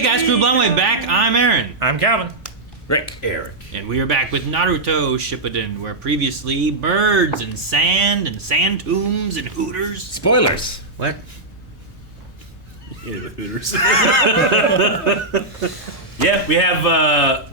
Hey guys, Crew Blumway back. I'm Aaron. I'm Calvin. Rick. Eric. And we are back with Naruto Shippuden, where previously birds and sand tombs and hooters. Spoilers. What? Yeah, the hooters. Yeah, we have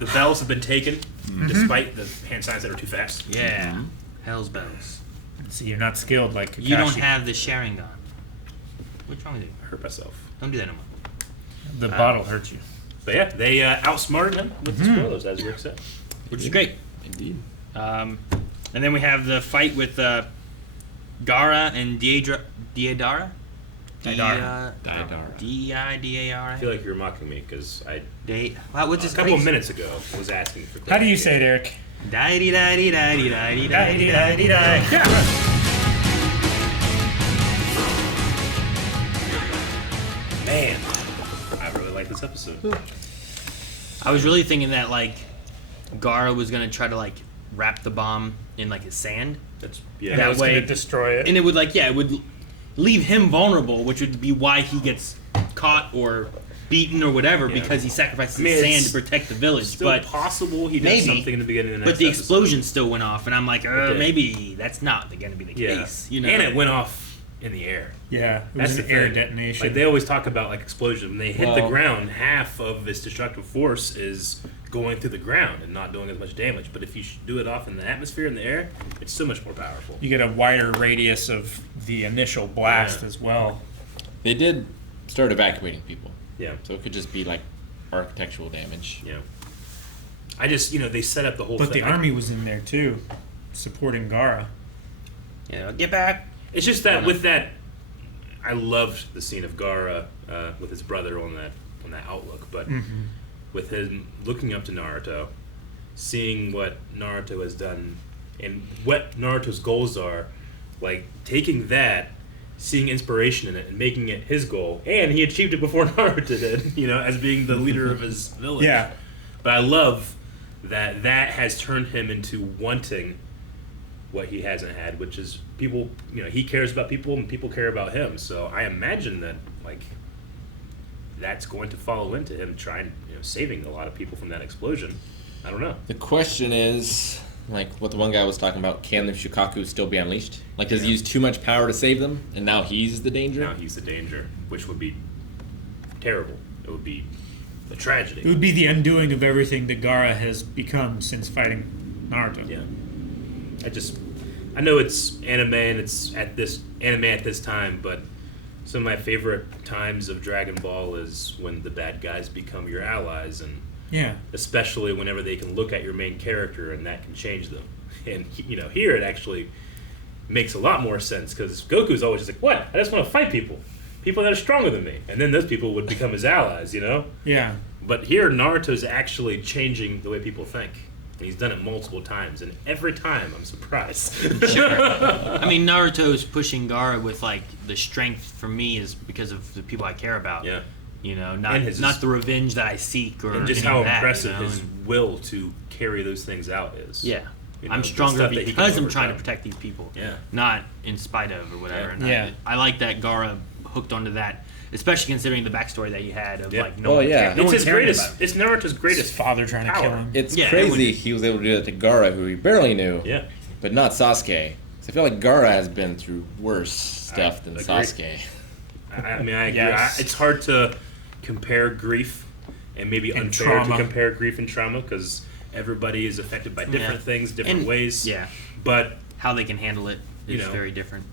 the bells have been taken, despite the hand signs that are too fast. Yeah. Hell's bells. See, you're not skilled like Kakashi. You don't have the Sharingan. What's wrong with you? I hurt myself. Don't do that no more. The bottle hurt you. But yeah, they outsmarted him with the spoilers, as Rick said. Which is great. Indeed. And then we have the fight with Gaara and Deidara. Deidara. D-I-D-A-R-A. I feel like you're mocking me because Wow, what's a his couple face? minutes ago was asking for. How do you say it, Eric? Man, I really like this episode. I was really thinking that like Gaara was gonna try to like wrap the bomb in like his sand, That's And That I was way- going to destroy it. and it would like it would leave him vulnerable, which would be why he gets caught or beaten or whatever because he sacrifices his sand it's to protect the village. still But possible he does maybe, something in the beginning of the next but the episode. explosion still went off, and I'm like, Okay. maybe that's not going to be the case. You know, And it went off in the air. Yeah, it That's was the an air thing. detonation. Like they always talk about like explosion. When they hit the Well- ground, half of its destructive force is going through the ground and not doing as much damage. But if you do it off in the atmosphere, in the air, it's so much more powerful. You get a wider radius of the initial blast Yeah. as well. They did start evacuating people, Yeah, so it could just be like architectural damage. yeah. I just they set up the whole But thing. the army was in there too, supporting Gaara. get back. It's just that with that, I loved the scene of Gaara with his brother on that outlook, but with him looking up to Naruto, seeing what Naruto has done and what Naruto's goals are, like taking that, seeing inspiration in it and making it his goal, and he achieved it before Naruto did, as being the leader of his village. Yeah. But I love that has turned him into wanting what he hasn't had, which is people. He cares about people, and people care about him. So I imagine that that's going to follow into him trying, saving a lot of people from that explosion. I don't know. The question is, like what the one guy was talking about, can the Shukaku still be unleashed? Like, does he use too much power to save them, and now he's the danger? Now he's the danger, which would be terrible. It would be a tragedy. It would be the undoing of everything that Gaara has become since fighting Naruto. Yeah. I know it's anime and it's at this time, but some of my favorite times of Dragon Ball is when the bad guys become your allies, and Yeah. especially whenever they can look at your main character and that can change them. And here it actually makes a lot more sense because Goku's always just like, what? I just want to fight people that are stronger than me, and then those people would become his allies, Yeah. But here Naruto's actually changing the way people think. And he's done it multiple times, and every time I'm surprised. Sure. I mean, Naruto's pushing Gaara with like the strength for me is because of the people I care about. Yeah. Not And his- not the revenge that I seek or And just any how of that, impressive you know, his and- will to carry those things out is. Yeah. I'm the stronger stuff that he can because I'm trying to overcome. protect these people. Yeah. Not in spite of or whatever. Yeah. And Yeah. I like that Gaara hooked onto that, especially considering the backstory that he had of Yeah. like no Oh, one yeah. cared- no It's one his cared greatest. about him. It's Naruto's His greatest father trying to power. kill him. It's Yeah, it crazy would- he was able to do that to Gaara, who he barely knew, Yeah. but not Sasuke. So I feel like Gaara has been through worse stuff than agree. Sasuke. I mean, I agree. Yes. It's hard to compare grief, and maybe And unfair trauma. to compare grief and trauma because everybody is affected by different Yeah. things, different And- ways. Yeah. But How they can handle it is You know. very different.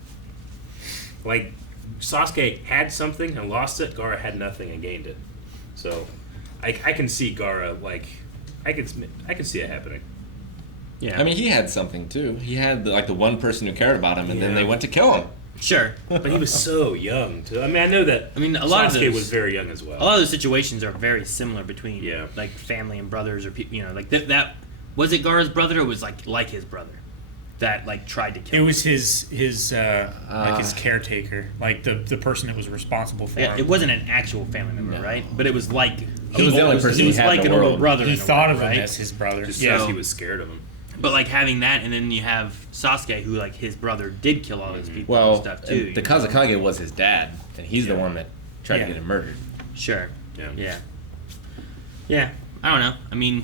like Sasuke had something and lost it. Gaara had nothing and gained it. So I can see Gaara I can see it happening. Yeah. I mean, he had something too. He had the one person who cared about him, and then Yeah. they went to kill him. sure. But he was so young too. I mean, I know that. I mean, a lot of Sasuke those- was very young as well. A lot of those situations are very similar between Yeah. like family and brothers or like that was it Gaara's brother or was like his brother that like tried to kill It him? was his like his caretaker, like the person that was responsible for Yeah, him. it wasn't an actual family member, No. right? But it was like He was the only person it was he had like in an the older world. brother. He in a thought way, of him right? as his brother. Just Yeah. because he was scared of him. But like having that, and then you have Sasuke, who like his brother did kill all those people Well, and stuff too. the you know? Kazekage was his dad, and he's the Yeah. one that tried Yeah. to get him murdered. Sure. Yeah. Yeah. Yeah, I don't know. I mean,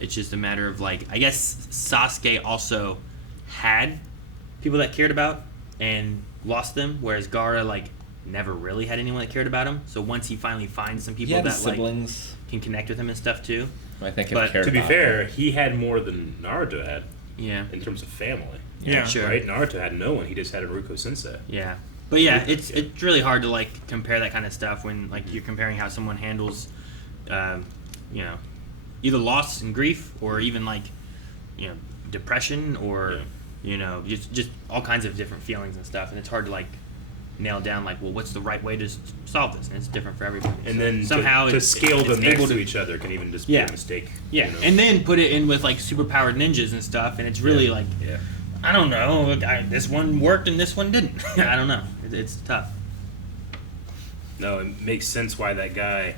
it's just a matter of like, I guess Sasuke also had people that cared about and lost them, whereas Gaara like never really had anyone that cared about him. So once he finally finds some people that siblings. like can connect with him and stuff too. I think But cared To be about fair, him. he had more than Naruto had Yeah, in terms of family. Yeah. sure. Right? Naruto had no one. He just had Naruto Sensei. Yeah, but yeah, it's really hard to like compare that kind of stuff when like you're comparing how someone handles, you know, either loss and grief or even like, you know, depression or you know just all kinds of different feelings and stuff, and it's hard to like nail down like, well, what's the right way to solve this, and it's different for everybody. And So then somehow to it's scale them next able to each other can even just be Yeah. a mistake. Yeah, you know? and then put it in with like superpowered ninjas and stuff, and it's really like, yeah. I don't know, this one worked and this one didn't. I don't know. It's tough. No, it makes sense why that guy,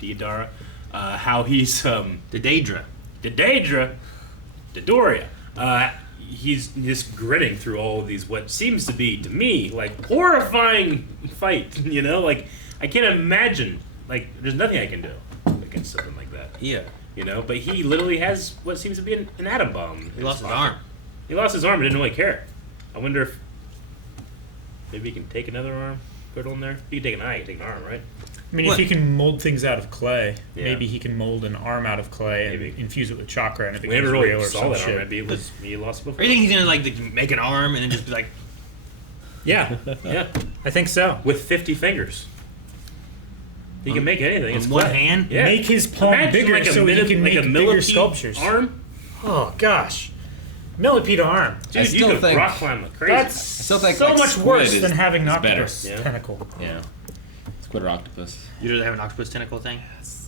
Deidara, how he's The Daedra. Dodoria. He's just gritting through all of these what seems to be to me like horrifying fight. You know, like I can't imagine. Like there's nothing I can do against something like that. Yeah. You know, but he literally has what seems to be an atom bomb. He lost his arm. He lost his arm and didn't really care. I wonder if maybe he can take another arm, put it on there. He can take an eye, he can take an arm, right? I mean, What? if he can mold things out of clay, Yeah. maybe he can mold an arm out of clay and Maybe. infuse it with chakra and it We becomes never real really or saw some that arm. shit. Maybe it was he lost it before. Or you think he's gonna like make an arm and then just be like, Yeah, Yeah, I think so. with 50 fingers. He can make anything. It's on one clay. hand? Yeah. Make his palm Imagine bigger like a so he can make bigger millipede sculptures. Arm? Oh gosh, millipede arm. Dude, you still could think- rock climb like crazy. That's still think, so like, much squid worse is- than having an is better. octopus Yeah. tentacle. Yeah. Squid or octopus. you'd rather have an octopus tentacle thing?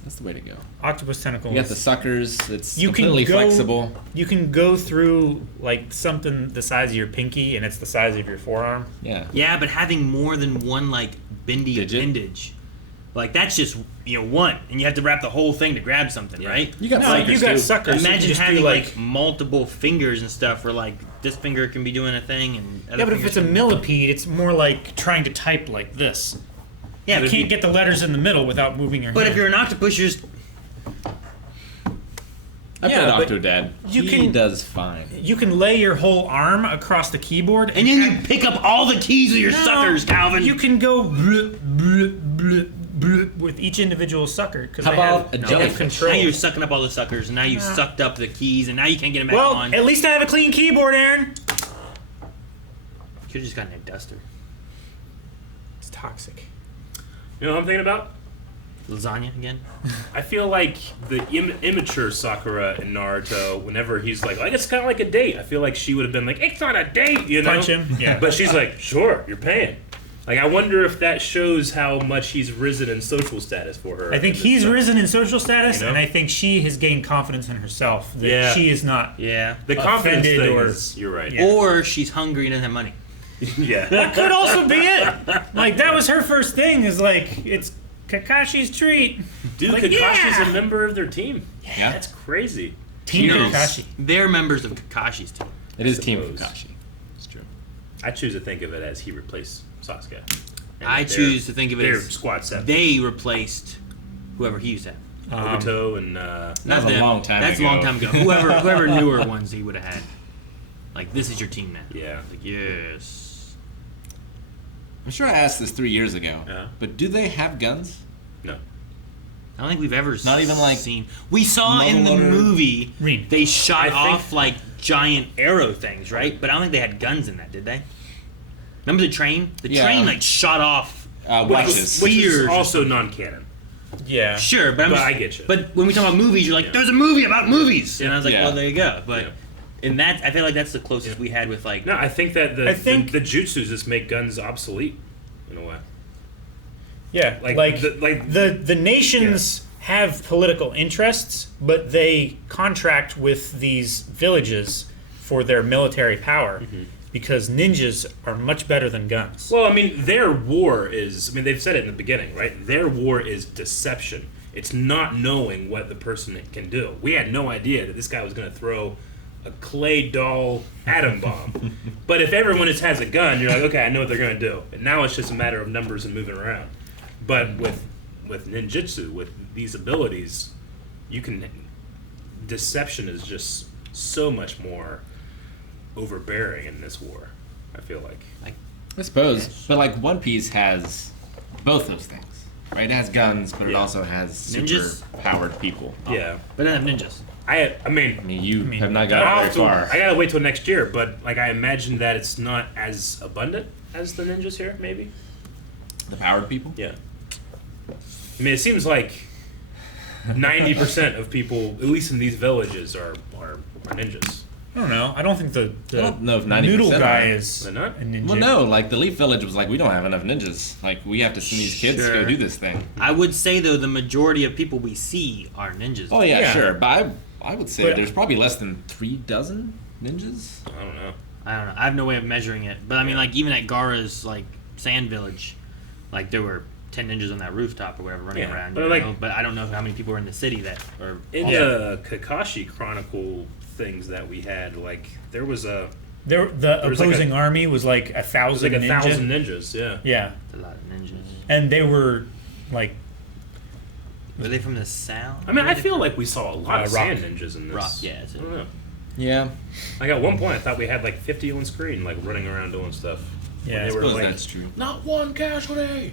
That's the way to go. Octopus tentacle. You got the suckers. It's You can completely go- flexible. You can go through like something the size of your pinky, and it's the size of your forearm. Yeah. Yeah, but having more than one like bendy Digit? appendage, like that's just one, and you have to wrap the whole thing to grab something, right? You got No, suckers you got too. suckers. You Imagine can just having do, like multiple fingers and stuff, where like this finger can be doing a thing, and other yeah, but if fingers it's a can- millipede, it's more like trying to type like this. yeah, You but, can't get the letters in the middle without moving your but hand. if you're an octopus, you're just I Yeah, played but Octodad. you He can- does fine. You can lay your whole arm across the keyboard, and then you pick up all the keys with your No, suckers, Calvin. You can go bleh, bleh, bleh, bleh, with each individual sucker because How they about have, a they have jellyfish? control. Now you're sucking up all the suckers, and now you've Nah. sucked up the keys, and now you can't get them back Well, on. at least I have a clean keyboard, Aaron. You could have just gotten a duster. It's toxic. You know what I'm thinking about? Lasagna again? I feel like the immature Sakura in Naruto, whenever he's like it's kind of like a date. I feel like she would have been like, it's not a date, you know? Punch him. Yeah. But she's like, sure, you're paying. Like, I wonder if that shows how much he's risen in social status for her. I think in this he's stuff. risen in social status, You know? and I think she has gained confidence in herself that Yeah. she is not. Yeah. The confidence offended thing or- is, you're right. Yeah. Or she's hungry and doesn't have money. Yeah. Could also be it. Like that was her first thing. Is like it's Kakashi's treat. Dude, Like, Kakashi's yeah. a member of their team. Yeah. That's crazy. Team You know, Kakashi. They're members of Kakashi's too. It is Team suppose. Kakashi. It's true. I choose to think of it as he replaced Sasuke. And I they're- choose to think of it they're as squad 7. they replaced whoever he used to have. Obito and That Not was a them. long time That's ago. a long time ago. Whoever newer ones he would have had. Like, this is your team now. yeah. Like, yes. I'm sure I asked this 3 years ago. Yeah. But do they have guns? No. I don't think we've ever Not even, like, seen. We saw in the muzzleloader? movie Reed. they shot I think- off like giant arrow things, right? But I don't think they had guns in that, did they? Remember the train? The Yeah. train like shot off. Wedges. Which is Spears. also non-canon. Yeah. Sure, but, But I get you. But when we talk about movies, you're like, Yeah. "There's a movie about movies," and I was like, Yeah. "Well, there you go." But Yeah. in that, I feel like that's the closest we had with like. No, I think that I think- the jutsus just make guns obsolete in a way. Yeah. Like, Like the- the nations have political interests, but they contract with these villages for their military power because ninjas are much better than guns. Well, I mean, their war is. I mean, they've said it in the beginning, right? Their war is deception. It's not knowing what the person can do. We had no idea that this guy was going to throw a clay doll atom bomb. But if everyone just has a gun, you're like, okay, I know what they're gonna do. And now it's just a matter of numbers and moving around. But with ninjutsu, with these abilities, you can. Deception is just so much more overbearing in this war. I feel like. I suppose, but like One Piece has both those things, right? It has guns, but it also has super Ninjas? powered people. Yeah, But then ninjas. I mean, You have not got very far. I gotta wait till next year, but like I imagine that it's not as abundant as the ninjas here. Maybe. The powered people? Yeah. I mean, it seems like 90% of people, at least in these villages, are ninjas. I don't know. I don't think the I don't know if 90% noodle guy are. is They're not? a ninja. Well, no, like the Leaf Village was like, we don't have enough ninjas. Like, we have to send these kids to go Sure. do this thing. I would say though the majority of people we see are ninjas. Oh, yeah, Yeah. sure. But I would say But- there's probably less than 3 dozen ninjas. I don't know. I don't know. I have no way of measuring it. But I mean, like even at Gaara's like sand village, like there were 10 ninjas on that rooftop or whatever running Yeah, around. but you like- know? But I don't know how many people were in the city that are. In Yeah. the Kakashi Chronicle things that we had, like there was The was like opposing army was like 1,000 like a ninja. 1,000 ninjas. Yeah. Yeah, A lot of ninjas. and they were like Were they from the south? I mean, I feel like we saw a lot of Rock. sand ninjas in this. Rock, yeah, it's I don't know. Yeah. Like at one point, I thought we had like 50 on screen, like running around doing stuff. Yeah, And I they were Suppose like, that's true. not one casualty.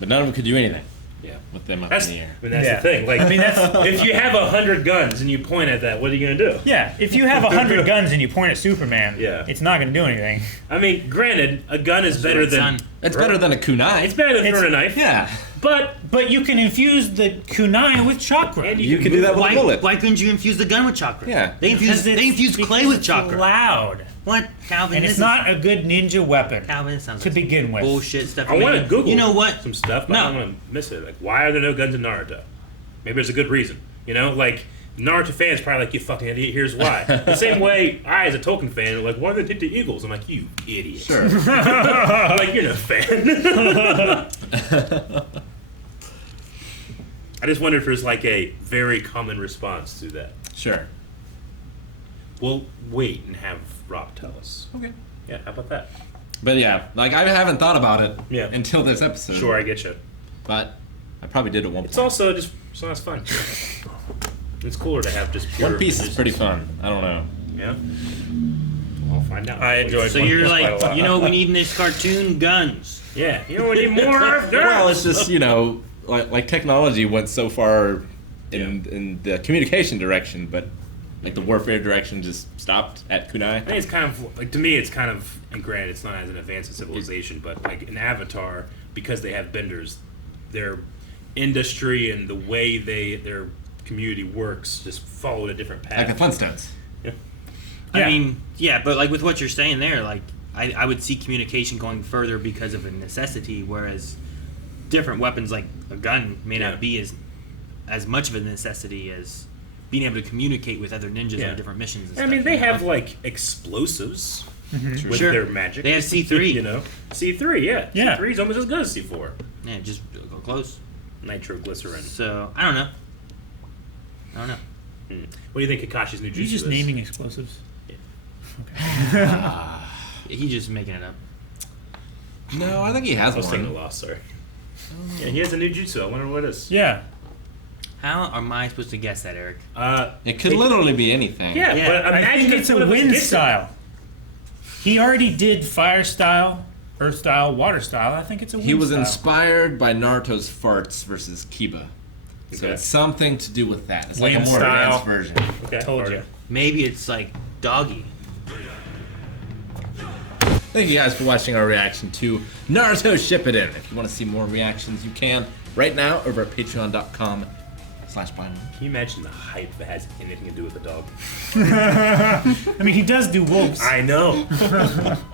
But none of them could do anything Yeah. with them up That's, in I the air. mean, that's Yeah. the thing. Like, I mean, that's if you have 100 guns and you point at that, what are you gonna do? yeah. If you have 100 guns and you point at Superman, Yeah. it's not going to do anything. I mean, granted, a gun is better right, than son. It's better than a kunai. it's better than It's- throwing a knife. Yeah. But you can infuse the kunai with chakra. and You can do that with Why, a bullet. why couldn't you infuse the gun with chakra? Yeah. They infuse clay with it's chakra. loud, What? Calvin, and this it's is- not a good ninja weapon Calvin, this sounds to like begin with. bullshit stuff. I want to mean, Google. You know what? Some stuff, but No. I don't want to miss it. Like, why are there no guns in Naruto? Maybe there's a good reason. You know, like Naruto fans probably like, you fucking idiot. Here's why. The same way I, as a Tolkien fan, are like, why do they take the Eagles? I'm like, you idiot. Sure. Like, you're no fan. I just wonder if there's like a very common response to that. Sure. We'll wait and have Rob tell us. Okay. Yeah, how about that? But yeah, like I haven't thought about it Yeah. until this episode. Sure, I get you. But I probably did at one point. It's also just so that's fun. It's cooler to have just pure One Piece is ninjas. pretty fun. I don't know. Yeah. I'll find out. I enjoyed So One you're Piece quite a like, lot. you know, what we need in this cartoon guns. Yeah. You know, we need more of Well, it's girls. just like technology went so far in the communication direction, but like the warfare direction just stopped at kunai. I think it's kind of like to me, it's kind of, and granted, it's not as an advanced civilization, but like in Avatar, because they have benders, their industry and the way their community works just followed a different path. Like the Flintstones. Yeah. I Yeah. mean, yeah, but like with what you're saying there, like I would see communication going further because of a necessity, whereas different weapons like a gun may Yeah. not be as much of a necessity as being able to communicate with other ninjas Yeah. on different missions. And I stuff, mean, they you know? have like explosives with Sure. their magic. They have C3. You know, C3. Yeah. Yeah. C3 is almost as good as C4. Yeah, just go close. Nitroglycerin. So I don't know. What do you think Kakashi's new jutsu Are you just is? naming explosives? He's just making it up. No, I think he has I was thinking one. the loss. Sorry. Yeah, he has a new jutsu. I wonder what it is. Yeah. How am I supposed to guess that, Eric? It could literally be anything. Yeah, Yeah, but I imagine think if it's a one of us wind gets it. style. He already did fire style, earth style, water style. I think it's a wind He was style. inspired by Naruto's farts versus Kiba. So Okay. it's something to do with that. It's like a Wind more style. advanced version. Okay. Told alright. you. Maybe it's like doggy. Thank you guys for watching our reaction to Naruto Shippuden. If you want to see more reactions, you can right now over at patreon.com/buy. Can you imagine the hype that has anything to do with the dog? I mean, he does do wolves. I know.